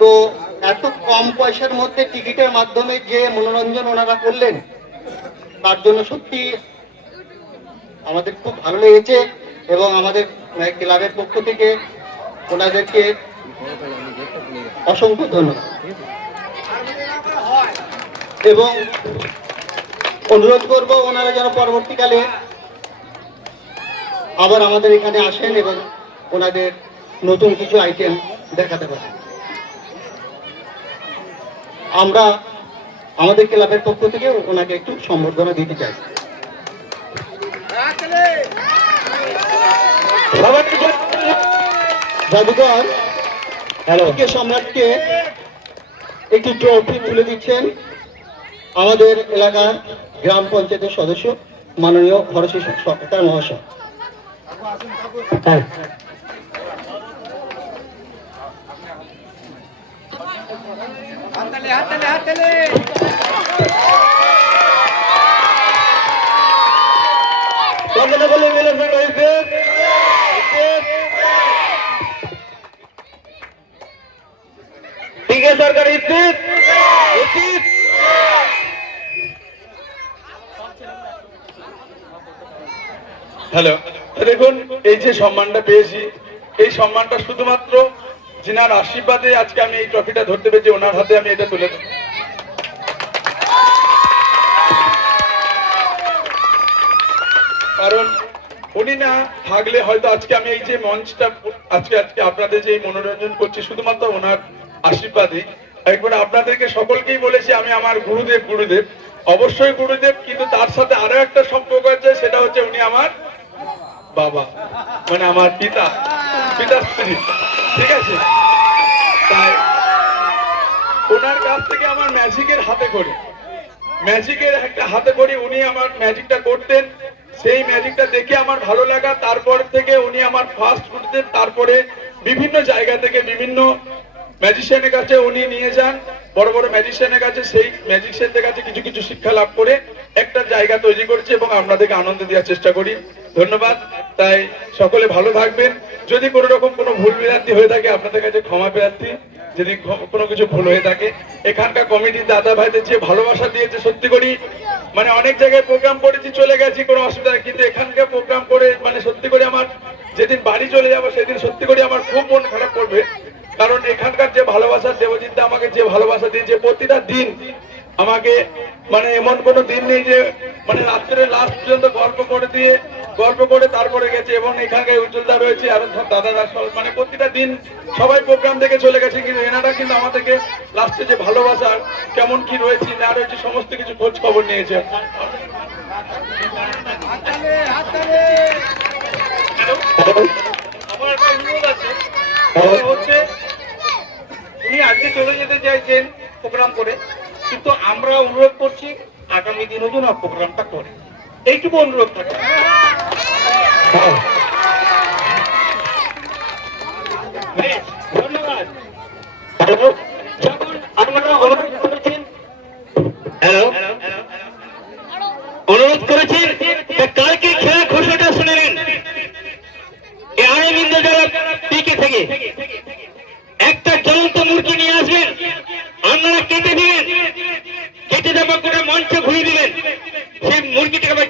তো এত কম পয়সার মধ্যে টিকিটের মাধ্যমে যে মনোরঞ্জন ওনারা করলেন, তার জন্য সত্যি আমাদের খুব ভালো লেগেছে। এবং আমাদের ক্লাবের পক্ষ থেকে ওনাদেরকে অসংখ্য ধন্যবাদ এবং অনুরোধ করব ওনারা যেন পরবর্তীকালে আবার আমাদের এখানে আসেন এবং ওনাদের নতুন কিছু আইটেম দেখাতে পারেন। আমরা আমাদের ক্লাবের পক্ষ থেকে ওনাকে একটু সম্বর্ধনা দিতে চাই। জাদুঘর সম্রাটকে একটি ট্রফি তুলে দিচ্ছেন আমাদের এলাকার গ্রাম পঞ্চায়েতের সদস্য মাননীয় হরশী সরকার মহাশয়। সরকার হ্যালো, দেখুন এই যে সম্মানটা পেয়েছি, এই সম্মানটা শুধুমাত্র যিনার আশীর্বাদে আজকে আমি এই ট্রফিটা ধরতে পেরেছি, ওনার হাতে আমি এটা তুলে দেব। কারণ উনি না থাকলে হয়তো আজকে আমি এই যে মঞ্চটা আজকে আপনাদের যে মনোরঞ্জন করছি শুধুমাত্র ওনার আশীর্বাদে। একবার আপনাদেরকে সকলকেই বলেছি আমি আমার গুরুদেব অবশ্যই গুরুদেব, কিন্তু তার সাথে আরো একটা সম্পর্ক আছে, সেটা হচ্ছে উনি আমার বাবা, মানে আমার পিতার স্ত্রী। ঠিক আছে, তাই ওনার কাছ থেকে আমার ম্যাজিকের একটা হাতে করি উনি আমার ম্যাজিকটা করতেন। সেই ম্যাজিকটা দেখে আমার ভালো লাগা, তারপর থেকে উনি আমার ফার্স্ট গুরুদেব। তারপরে বিভিন্ন জায়গা থেকে বিভিন্ন ম্যাজিশিয়ানের কাছে উনি নিয়ে যান, বড় বড় ম্যাজিশিয়ানের কাছে, সেই ম্যাজিশিয়ানদের কাছে কিছু কিছু শিক্ষা লাভ করে একটা জায়গা তৈরি করেছে এবং আপনাদেরকে আনন্দ দেওয়ার চেষ্টা করি। ধন্যবাদ। তাই সকলে ভালো থাকবেন। যদি কোনো রকম কোনো ভুল ভ্রান্তি হয়ে থাকে আপনাদের কাছে ক্ষমা প্রার্থী, যদি কোনো কিছু ভুল হয়ে থাকে। এখানকার কমিটি দাদা ভাইদের যে ভালোবাসা দিয়েছে সত্যি করি, মানে অনেক জায়গায় প্রোগ্রাম করেছি চলে গেছি কোনো অসুবিধা নেই, কিন্তু এখানকার প্রোগ্রাম করে মানে সত্যি করে আমার যেদিন বাড়ি চলে যাবো সেদিন সত্যি করে আমার খুব মন খারাপ করবে। কারণ এখানকার যে ভালোবাসা, দেবজিৎদা আমাকে যে ভালোবাসা দিয়েছে প্রতিটা দিন আমাকে, মানে এমন কোনো দিন নেই যে মানে রাত্রে লাস্ট পর্যন্ত গল্প করে তারপরে গেছে। এবং এখানকার উজ্জ্বলদা রয়েছে, আরো দাদারা, মানে প্রতিটা দিন সবাই প্রোগ্রাম থেকে চলে গেছে, কিন্তু এনারা কিন্তু আমাদেরকে লাস্টে যে ভালোবাসা কেমন কি রয়েছে না রয়েছে সমস্ত কিছু খোঁজ খবর নিয়েছে। আমার একটা অনুরোধ আছে, হচ্ছে উনি আজকে চলে যেতে চাইছেন প্রোগ্রাম করে, কিন্তু আমরা অনুরোধ করছি আগামী দিনের জন্য প্রোগ্রামটা করে, এইটুকু অনুরোধ থাকে। ধন্যবাদ। যখন আপনারা অনুরোধ করেছেন কালকে খেলা ঘোষণাটা শুনে নেন। আনন্দ জেলা পিকে থেকে একটা জ্বলন্ত মূর্তি নিয়ে আসবেন, আপনারা কেটে দিবেন, কেটে দেওয়ার পরে মঞ্চে ঘুরিয়ে দিবেন, সেই মূর্তিটাকে